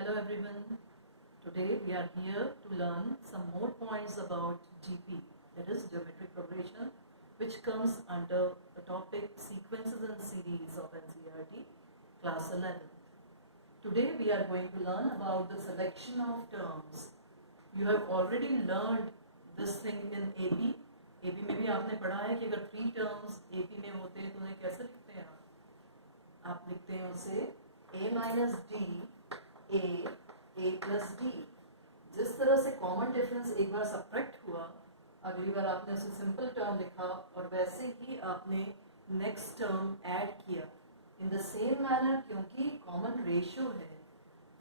Hello everyone. Today we are here to learn some more points about GP, that is geometry progression, which comes under the topic sequences and series of NCERT class 11th. Today we are going to learn about the selection of terms. You have already learned this thing in AP. AP में भी आपने पढ़ा है कि अगर 3 terms AP में होते हैं तो उन्हें कैसे लिखते हैं आप लिखते हैं उसे A minus D A plus D। जिस तरह से कॉमन डिफरेंस एक बार सब्ट्रैक्ट हुआ, अगली बार आपने उसे सिंपल टर्म लिखा और वैसे ही आपने नेक्स्ट टर्म ऐड किया इन द सेम मैनर, क्योंकि कॉमन रेशियो है।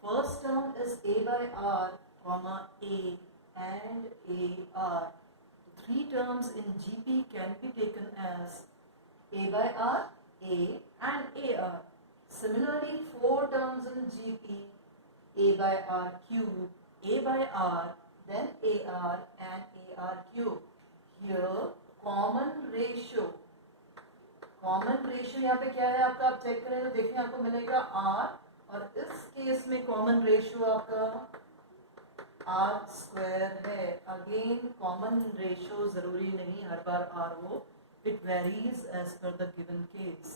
First term is A by R comma A and AR. 3 terms in GP can be taken as A by R, A and AR. Similarly, 4 terms in GP, A by R cube, A by R, then AR and AR cube. Here common ratio यहाँ पे क्या है आपका, आप check करें तो देखिए आपको मिलेगा R, और इस केस में कॉमन रेशियो आपका R स्क्वायर है। अगेन कॉमन रेशियो जरूरी नहीं हर बार R हो, it varies as per the given case.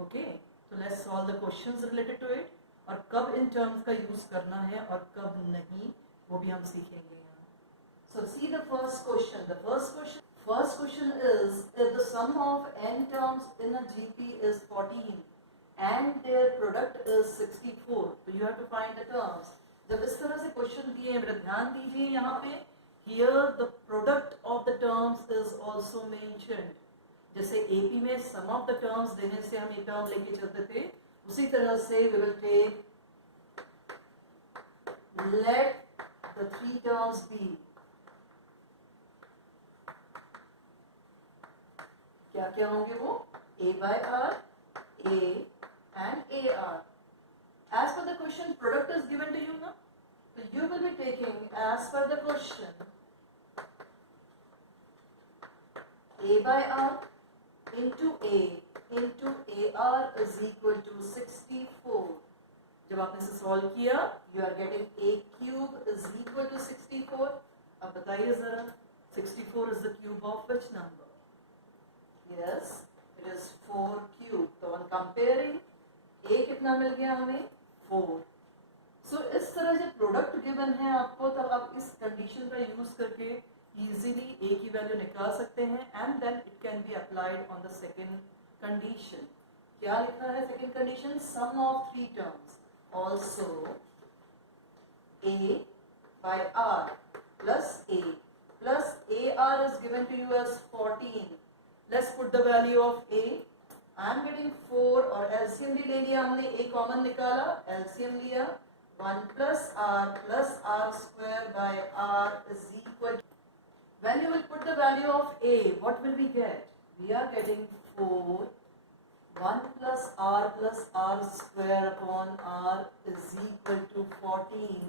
Okay, तो let's solve the questions related to it, और कब इन टर्म्स का यूज करना है और कब नहीं वो भी हम सीखेंगे यहाँ। So see the first question. The first question is if the sum of n terms in a GP is 14 and their product is 64, तो you have to find the terms. जब इस तरह से क्वेश्चन दिए हैं, मेरा ध्यान दीजिए यहाँ पे, here the product of the terms is also mentioned. जैसे AP में सम ऑफ द टर्म्स देने से हम एक टर्म लेके चलते थे, उसी तरह से we will take let the 3 terms be, क्या क्या होंगे वो, A by R, A and AR. As per the question, product is given to you now, so you will be taking as per the question A by R into A into AR is equal to 64. जब आपने इसे solve किया, you are getting A cube is equal to 64. अब बताइए जरा, 64 is the cube of which number? Yes, it is 4 cube. तो on comparing, A कितना मिल गया हमें, 4. So इस तरह से प्रोडक्ट गिवन है आपको, तब आप इस कंडीशन का यूज करके इजीली A की वैल्यू निकाल सकते हैं, and then it can be applied on the second condition. क्या लिखा है second condition, sum of 3 terms also A by R plus A plus AR is given to you as 14. Let's put the value of A. I am getting 4, और LCM भी ले लिया हमने, A common निकाला, LCM लिया, 1 plus R square by R is equal to, when you will put the value of A, what will we get? We are getting 4, 1 plus R square upon R is equal to 14.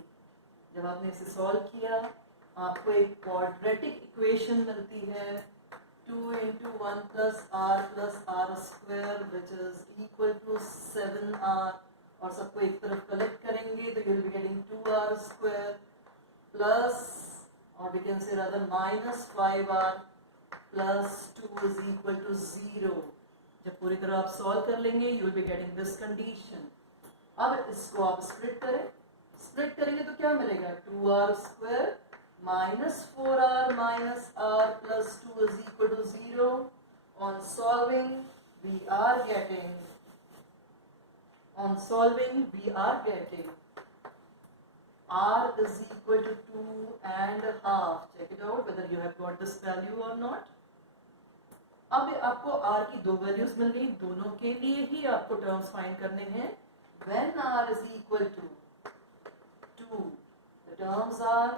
जब आपने इसे solve किया, आपको एक quadratic equation मिलती है, 2 into 1 plus R square which is equal to 7R, और सबको एक तरफ कलेक्ट करेंगे तो you will be getting 2R square plus, or we can say rather minus 5R plus 2 is equal to 0. जब पूरी तरह आप सॉल्व कर लेंगे, you will be getting this condition. अब इसको आप स्प्लिट करेंगे तो क्या मिलेगा, 2R square minus 4R minus R plus 2 is equal to 0. On solving, we are getting R is equal to 2.5. Check it out whether you have got this value or not. अब आपको R की 2 values मिल गई, दोनों के लिए ही आपको terms find करने हैं। When R is equal to 2, the terms are,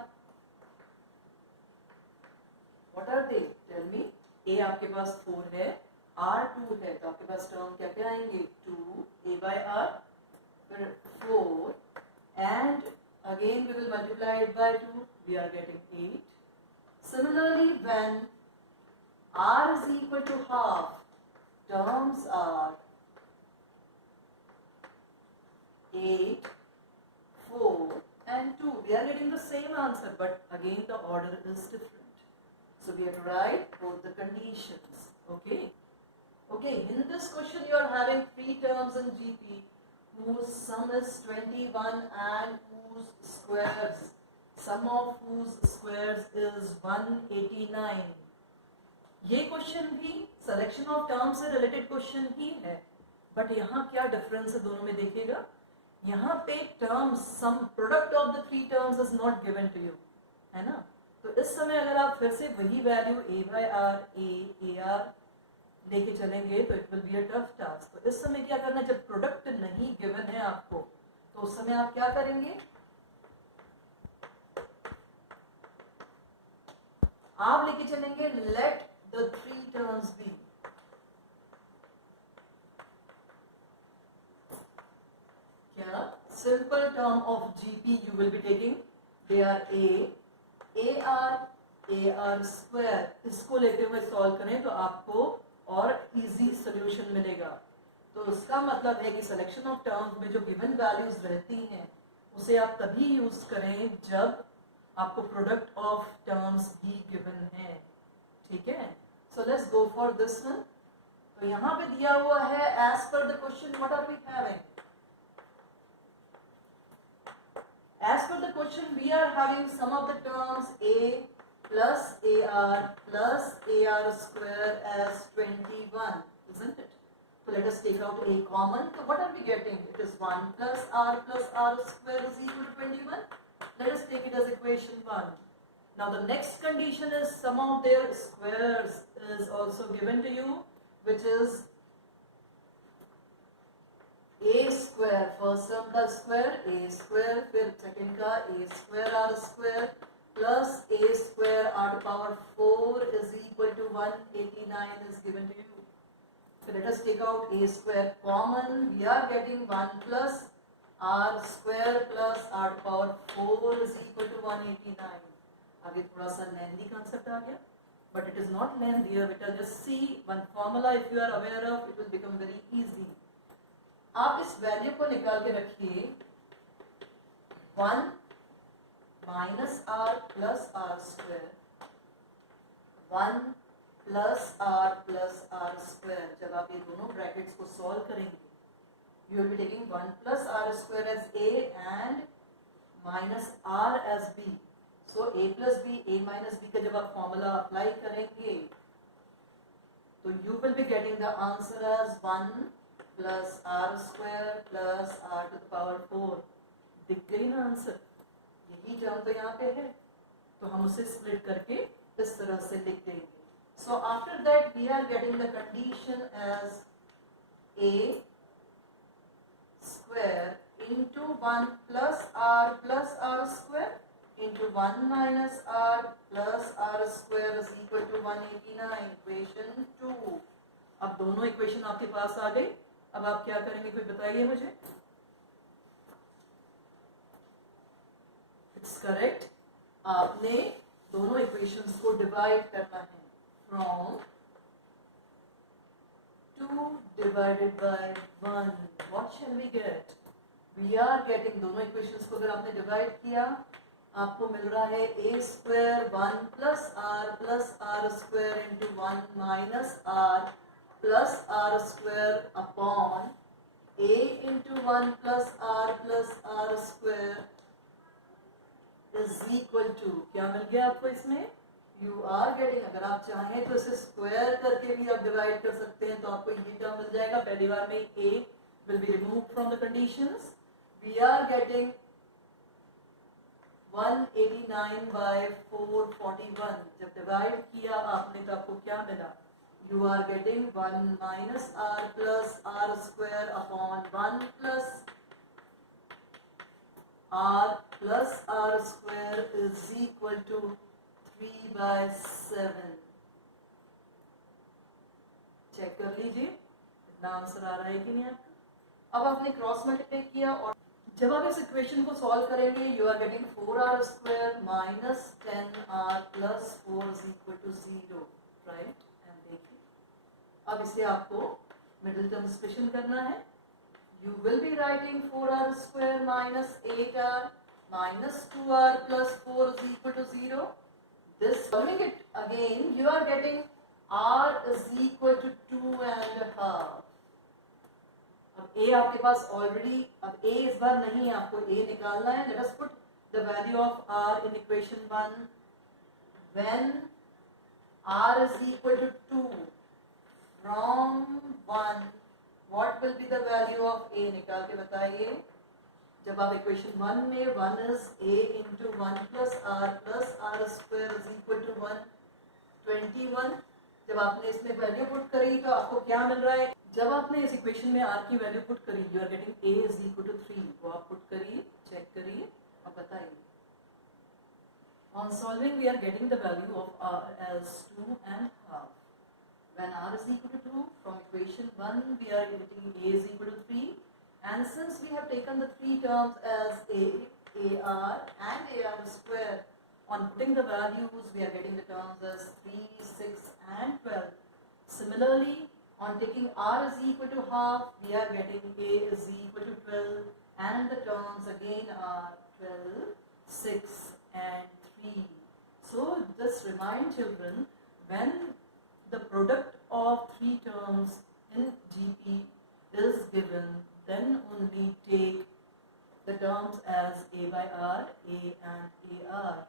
what are they? Tell me. A आपके पास 4 है, R 2 है, तो आपके पास टर्म क्या क्या आएंगे, 2 A by R, फिर 4, and again we will multiply it by 2, we are getting 8. Similarly, when R is equal to half, terms are 8, 4 same answer, but again the order is different. So we have to write both the conditions. Okay. Okay, in this question you are having three terms in GP whose sum is 21 and whose squares, sum of whose squares is 189. ये question भी selection of term से related question ही है, but यहाँ क्या difference है दोनों में देखिएगा. यहाँ पे term sum product of the three terms is not given to you, है ना. तो इस समय अगर आप फिर से वही value a by r A r लेके चलेंगे तो it will be a tough task. तो इस समय क्या करना, जब प्रोडक्ट नहीं गिवन है आपको तो उस समय आप क्या करेंगे, आप लेके चलेंगे let the three terms be. क्या simple term of GP you will be taking, they are A R square. इसको लेते हुए सॉल्व करें तो आपको और इजी सोल्यूशन मिलेगा. तो उसका मतलब है कि सिलेक्शन ऑफ टर्म्स में जो गिवन वैल्यूज रहती हैं उसे आप तभी यूज करें जब आपको प्रोडक्ट ऑफ टर्म्स भी गिवन है. ठीक है. So let's go for this one. तो यहाँ पे दिया हुआ है as per the question what are we having. As per the question, we are having sum of the terms a plus ar square as 21, isn't it? So let us take out a common. So what are we getting? It is 1 plus r square is equal to 21. Let us take it as equation 1. Now the next condition is sum of their squares is also given to you, which is a square, first term का square a square, फिर second का a square r square plus a square r to power 4 is equal to 189 is given to you. So let us take out a square common. We are getting 1 plus r square plus r to power 4 is equal to 189. आगे थोड़ा सा lengthy concept आ गया, but it is not lengthy here. Beta, just see one formula. If you are aware of, it will become very easy. आप इस value को निकाल के रखिए 1 minus R plus R square, 1 plus R square. जब आप ये दोनों ब्रैकेट्स को सॉल्व करेंगे you will be taking 1 plus R square as A and minus R as B. So A plus B, A minus B का जब आप formula apply करेंगे तो you will be getting the answer as 1 plus R square plus R to the power 4. दिख गई ना answer. यही term तो यहाँ पे है, तो हम उसे स्प्लिट करके इस तरह से लिख देंगे. So after that we are getting the condition as A square into 1 plus R square into 1 minus R plus R square is equal to 189. Equation 2. अब दोनों इक्वेशन आपके पास आ गई. अब आप क्या करेंगे, कोई बताइए मुझे. It's correct. आपने दोनों इक्वेशंस को डिवाइड करना है. From 2 divided by 1 what shall we get. We are getting, दोनों इक्वेशंस को अगर आपने डिवाइड किया आपको मिल रहा है a square 1 plus R square into 1 minus R plus R square upon a into 1 plus R square is equal to, क्या मिल गया आपको इसमें. यू आर गेटिंग, अगर आप चाहें तो इसे स्क्वायर करके भी आप डिवाइड कर सकते हैं तो आपको ये टर्म मिल जाएगा. पहली बार में a will be remove from the conditions. We are getting 189 by 441. जब डिवाइड किया आपने तो आपको क्या मिला. You are getting 1 minus r plus r square upon 1 plus r square is equal to 3 by 7. Check कर लीजिए इतना आंसर आ रहा है कि नहीं आपका. अब आपने क्रॉस मल्टीप्लाई किया और जब आप इस इक्वेशन को सॉल्व करेंगे you are getting 4r square minus 10r plus 4 is equal to 0. Right. अब इसे आपको मिडिल टर्म स्पेशल करना है. You will be writing 4r square minus 8r minus 2r plus 4 is equal to 0. This, solving it again, you are getting r is equal to 2.5. अब a आपके पास already, अब a इस बार नहीं है, आपको a निकालना है. Let us put the value of r in equation 1. When r is equal to 2, from 1, what will be the value of a? निकाल के बताइए. जब आप इक्वेशन 1 में 1 is a into 1 plus r square is equal to 121, जब आपने इसमें value put करी तो आपको क्या मिल रहा है? जब आपने इस इक्वेशन में r की वैल्यू पुट करी, you are getting a is equal to 3. वो आप पुट करिए, चेक करिए और बताइए. On solving, we are getting the value of r as 2.5. When r is equal to 2, from equation 1 we are getting a is equal to 3. And since we have taken the three terms as ar and ar square, on putting the values, we are getting the terms as 3, 6 and 12. Similarly, on taking r is equal to half, we are getting a is equal to 12 and the terms again are 12, 6 and 3. So just remind children, when the product of three terms in GP is given, then only take the terms as a by r, a and ar.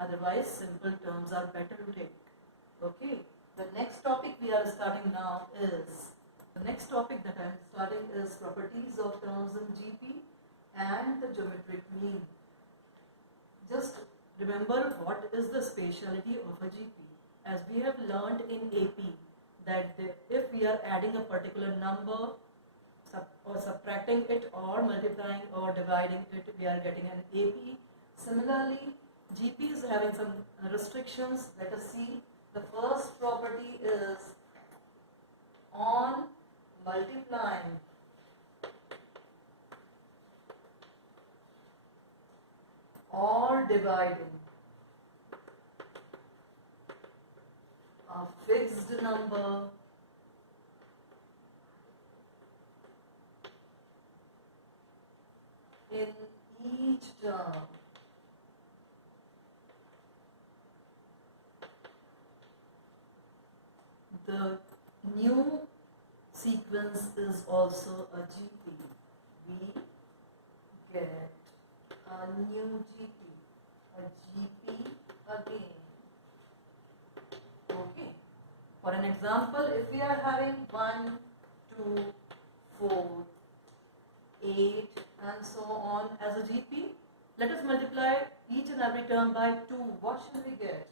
Otherwise, simple terms are better to take. Okay. The next topic we are starting now is, the next topic that I am starting is properties of terms in GP and the geometric mean. Just remember what is the speciality of a GP. As we have learned in AP, that if we are adding a particular number, or subtracting it or multiplying or dividing it, we are getting an AP. Similarly, GP is having some restrictions. Let us see. The first property is on multiplying or dividing a fixed number in each term, the new sequence is also a GP. We get a new GP, a GP again. Okay. For an example, if we are having 1, 2, 4, 8 and so on as a GP, let us multiply each and every term by 2. What shall we get?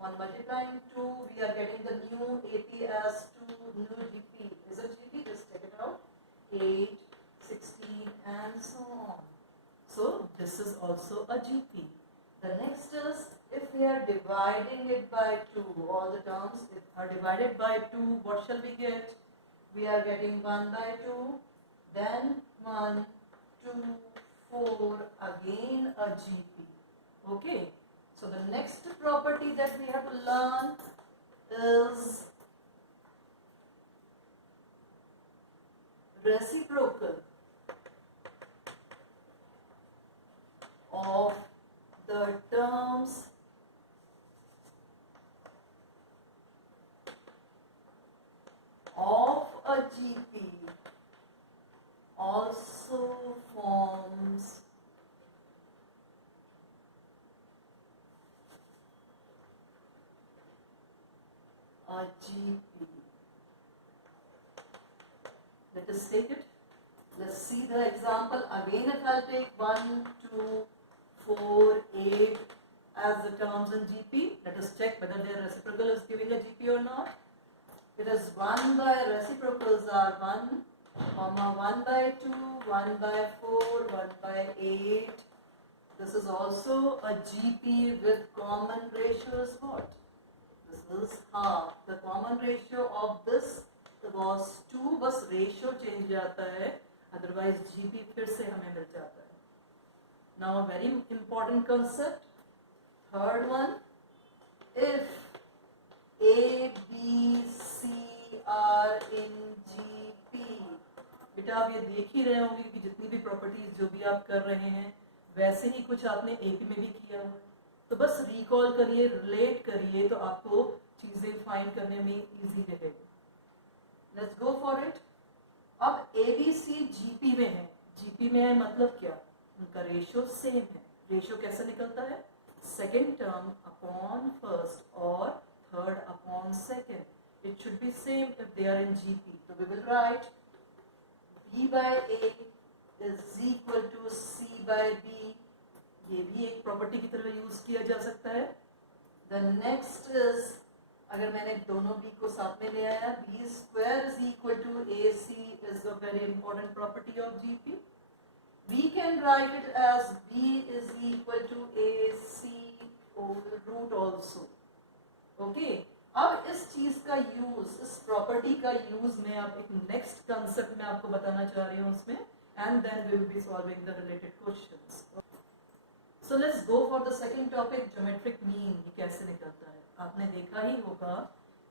On multiplying 2, we are getting the new AP as 2, new GP. Is a GP? Just check it out. 8, 16 and so on. So this is also a GP. The next is, if we are dividing it by 2, all the terms are divided by 2, what shall we get? We are getting 1 by 2, then 1, 2, 4, again a GP. Okay. So the next property that we have to learn is reciprocal of the terms of a GP also forms a GP. Let us take it. Let's see the example. Again, if I'll take 1, 2, 4, 8 as the terms in GP, let us check whether their reciprocal is giving a GP or not. It is 1 by reciprocals are 1, comma 1 by 2, 1 by 4, 1 by 8. This is also a GP with common ratio is what? This is half. The common ratio of this was 2, बस ratio change जाता है, otherwise GP फिर से हमें मिल जाता है. Now a very important concept. Third one, if A, B, C are in GP. बेटा आप ये देख ही रहे होंगे कि जितनी भी प्रॉपर्टीज जो भी आप कर रहे हैं, वैसे ही कुछ आपने एपी में भी किया हुआ है, तो बस रिकॉल करिए, रिलेट करिए, तो आपको चीजें फाइंड करने में इजी रहेगा। Let's go for it. अब एबीसी जीपी में है, जीपी में है मतलब क्या, उनका रेशियो सेम है। रेशियो कैसे निकलता है, सेकेंड टर्म अपॉन फर्स्ट और third upon second, it should be same if they are in GP. So we will write B by A is equal to C by B. ये भी एक property की तरह use किया जा सकता है। The next is, अगर मैंने दोनों B को साथ में ले आया, B square is equal to AC is a very important property of GP. We can write it as B is equal to AC root also. Okay. अब इस चीज का यूज, इस प्रॉपर्टी का यूज मैं अब एक नेक्स्ट कंसेप्ट में आपको बताना चाह रही हूँ उसमें, and then we will be solving the related questions. So let's go for the second topic, geometric mean. ये कैसे निकलता है, आपने देखा ही होगा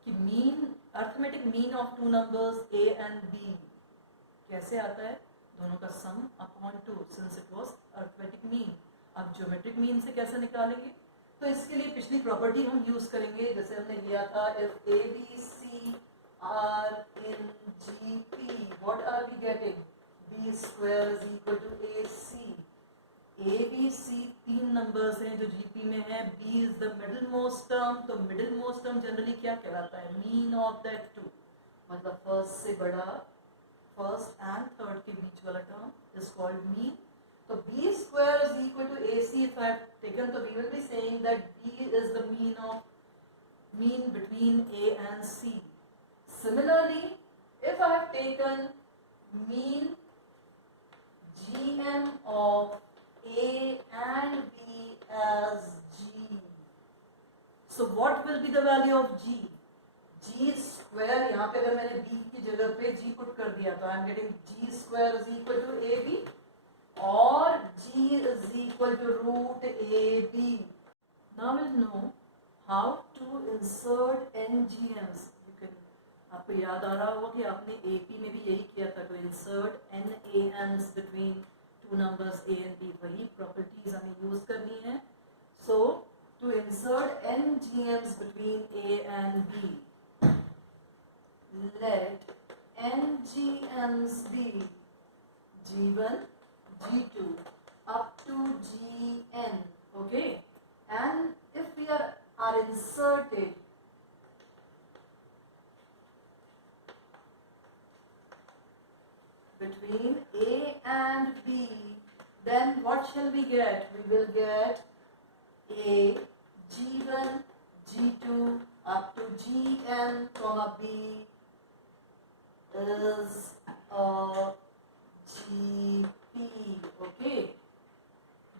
कि mean, arithmetic mean of two numbers a and b कैसे आता है, दोनों का sum upon 2, since it was arithmetic mean. अब ज्योमेट्रिक मीन से कैसे निकालेंगे, तो इसके लिए पिछली प्रॉपर्टी हम यूज करेंगे, जैसे हमने लिया था, if A B C are in GP, what are we getting, B square is equal to A C. A B C तीन नंबर्स हैं जो जीपी में है, B is the middle most term, तो मिडिल मोस्ट टर्म जनरली क्या कहलाता है, mean of that two, मतलब फर्स्ट से बड़ा, फर्स्ट एंड थर्ड के बीच वाला term is called mean. So b square is equal to AC if I have taken, so we will be saying that b is the mean between A and C. Similarly, if I have taken mean GM of A and B as G, so what will be the value of G? G square, यहाँ पे अगर मैंने B की जगह पे G put कर दिया तो I am getting G square is equal to AB, or G is equal to root AB. Now we'll know how to insert NGMs. You can, आपको याद आ रहा होगा कि आपने AP में भी यही किया था, to insert NAMs between two numbers A and B, वही properties हमें use करनी है। So to insert NGMs between A and B, let NGMs be G1, G2 up to Gn, okay, and if we are inserted between A and B, then what shall we get, we will get A G1 G2 up to Gn comma B is a GP, okay.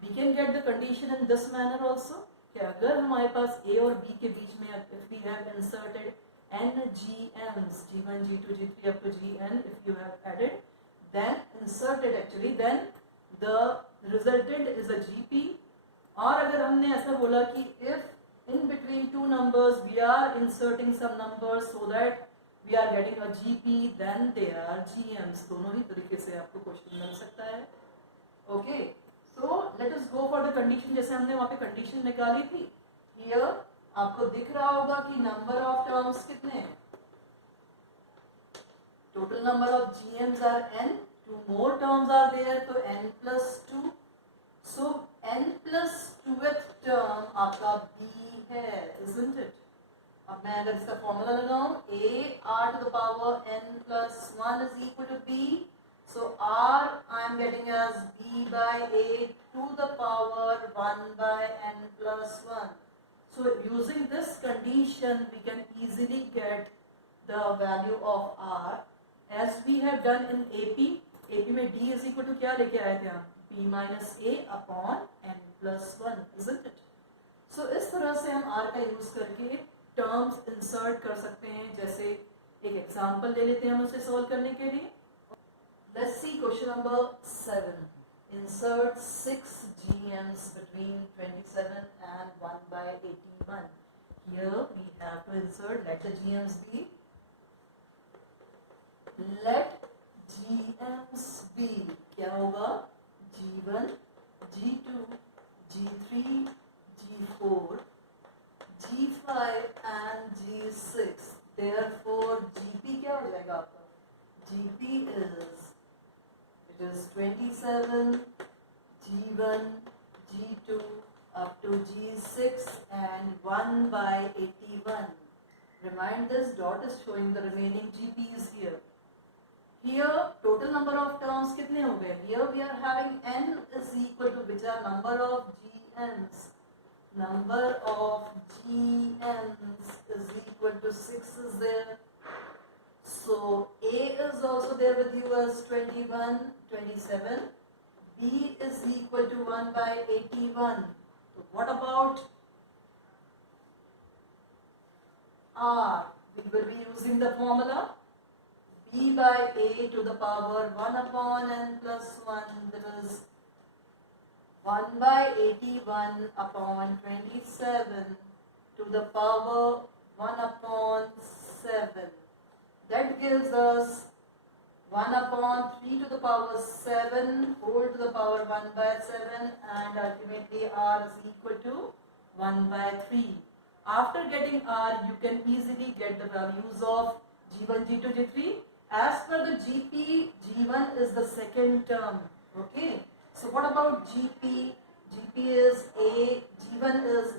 We can get the condition in this manner also, कि अगर हमारे पास A और B के बीच में, if we have inserted NGMs, G1, G2, G3 up to Gn, if you have added, then inserted actually, then the resultant is a GP. और अगर हमने ऐसा बोला कि if in between two numbers we are inserting some numbers so that we are getting a GP, then they are GMs. दोनों ही तरीके से आपको क्वेश्चन मिल सकता है, okay. So let us go for the condition, जैसे हमने वहाँ पे कंडीशन निकाली थी। Here आपको दिख रहा होगा कि नंबर ऑफ टर्म्स कितने हैं, total number of GMs are n, two more terms are there, तो n plus 2, so n plus 2th term आपका B है, isn't it? अब मैं अगर इसका फॉर्मूला लगाऊं, a r to the power n plus 1 is equal to b, so r I am getting as b by a to the power 1 by n plus 1. So using this condition we can easily get the value of r as we have done in AP. AP में d is equal to क्या लेके आए थे हम, b minus a upon n plus 1, isn't it? So इस तरह से हम r का यूज करके टर्म्स इंसर्ट कर सकते हैं। जैसे एक एग्जांपल ले लेते हैं हम उसे सॉल्व करने के लिए। Let's see question number 7, insert 6 GMs between 27 and 1 by 81. Here we have to insert, let the GMs be, let GMs be, क्या होगा, G1 G2 G3, G4, G5 and G6. Therefore GP क्या हो जाएगा आपका? GP is 27, G1, G2 up to G6 and 1 by 81. Remind this dot is showing the remaining GPs here. Here total number of terms कितने हो गए? Here we are having n is equal to which are number of GMs. Number of GMs is equal to 6 is there. So A is also there with you as 21, 27. B is equal to 1 by 81. So what about R? We will be using the formula B by A to the power 1 upon n plus 1. That is 1 by 81 upon 27 to the power 1 upon 7. That gives us 1 upon 3 to the power 7 whole to the power 1 by 7, and ultimately R is equal to 1 by 3. After getting R, you can easily get the values of G1, G2, G3. As per the GP, G1 is the second term. Okay. So what about GP? GP is A, G1 is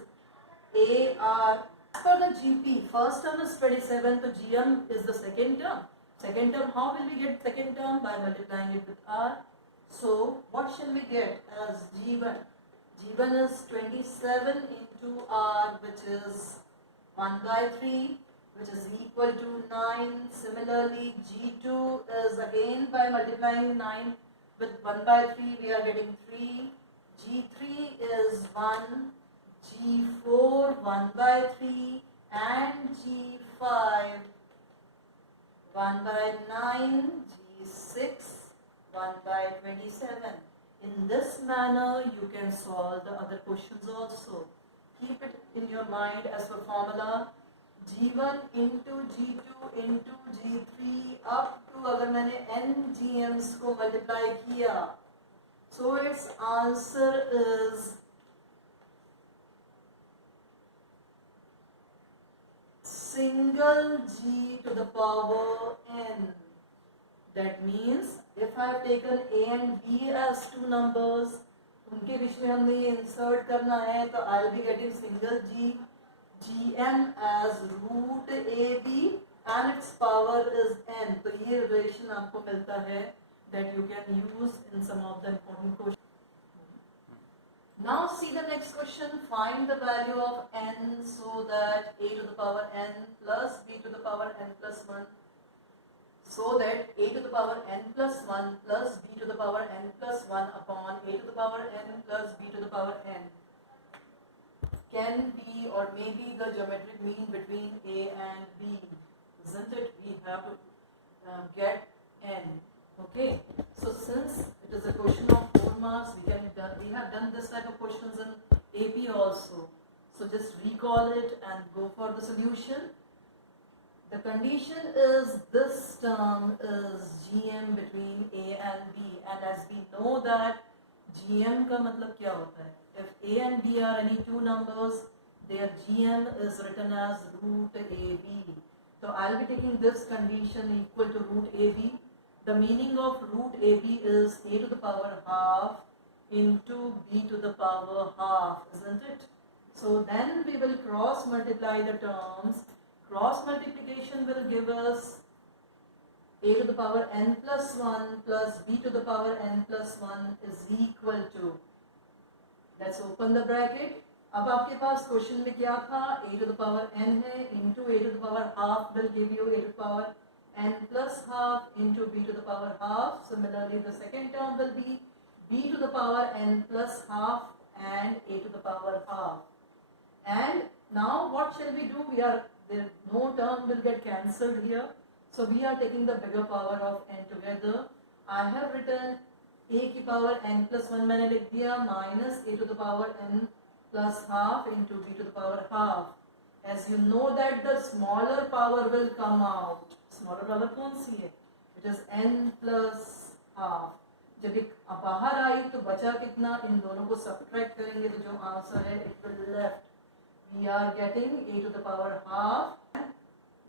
AR. As per the GP, first term is 27, so GM is the second term. Second term, how will we get second term? By multiplying it with R. So what shall we get as G1? G1 is 27 into R, which is 1 by 3, which is equal to 9. Similarly, G2 is again by multiplying 9 with 1 by 3, we are getting 3. G3 is 1. G4 1 by 3 and G5 1 by 9, G6 1 by 27. In this manner you can solve the other questions also. Keep it in your mind as per formula G1 into G2 into G3 up to अगर मैंने n GMs को multiply किया, so its answer is single G to the power n. That means if I have taken A and B as two numbers, उनके बीच में हमने ये insert करना है, तो I'll be getting single G, GM as root AB and its power is n. तो ये relation आपको मिलता है that you can use in some of the important questions. Now see the next question. Find the value of n so that a to the power n plus b to the power n plus 1, so that a to the power n plus 1 plus b to the power n plus 1 upon a to the power n plus b to the power n can be or may be the geometric mean between a and b. Isn't it? We have to get n. Okay. So since it is a question of 4 marks, we have done this type of questions in AP also. So just recall it and go for the solution. The condition is this term is GM between A and B, and as we know that GM का मतलब क्या होता है? If A and B are any two numbers, their GM is written as root AB. So I'll be taking this condition equal to root AB. The meaning of root AB is a to the power half into b to the power half, isn't it? So then we will cross multiply the terms. Cross multiplication will give us a to the power n plus 1 plus b to the power n plus 1 is equal to, let's open the bracket. अब आपके पास question में क्या था? a to the power n है into a to the power half will give you a to the power n plus half into b to the power half. Similarly, the second term will be b to the power n plus half and a to the power half. And now what shall we do? No term will get cancelled here. So we are taking the bigger power of n together. I have written a की power n plus 1 मैंने लिख दिया minus a to the power n plus half into b to the power half. As you know that the smaller power will come out. Smaller power कौन सी है? It is n plus half. जब एक बाहर आई तो बचा कितना, इन दोनों को सब्ट्रैक्ट करेंगे तो जो आंसर है it will left we are getting a to the power half।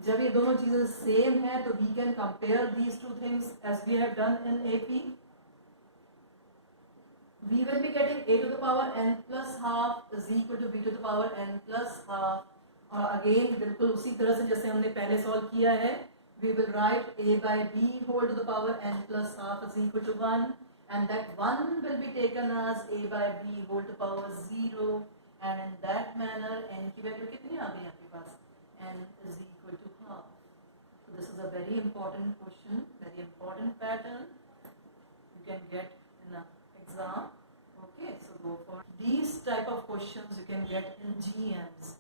जब ये दोनों चीजें सेम है तो we can compare these two things as we have done in AP। we will be getting a to the power n plus half is equal to b to the power n plus half, और again बिल्कुल उसी तरह से जैसे हमने पहले solve किया है, we will write a by b whole to the power n plus half is equal to 1 and that 1 will be taken as a by b whole to the power 0 and in that manner n की value कितनी आ गई आपके पास, n is equal to half। So this is a very important question, very important pattern you can get in a exam। Okay, so go for these type of questions you can get in GMs।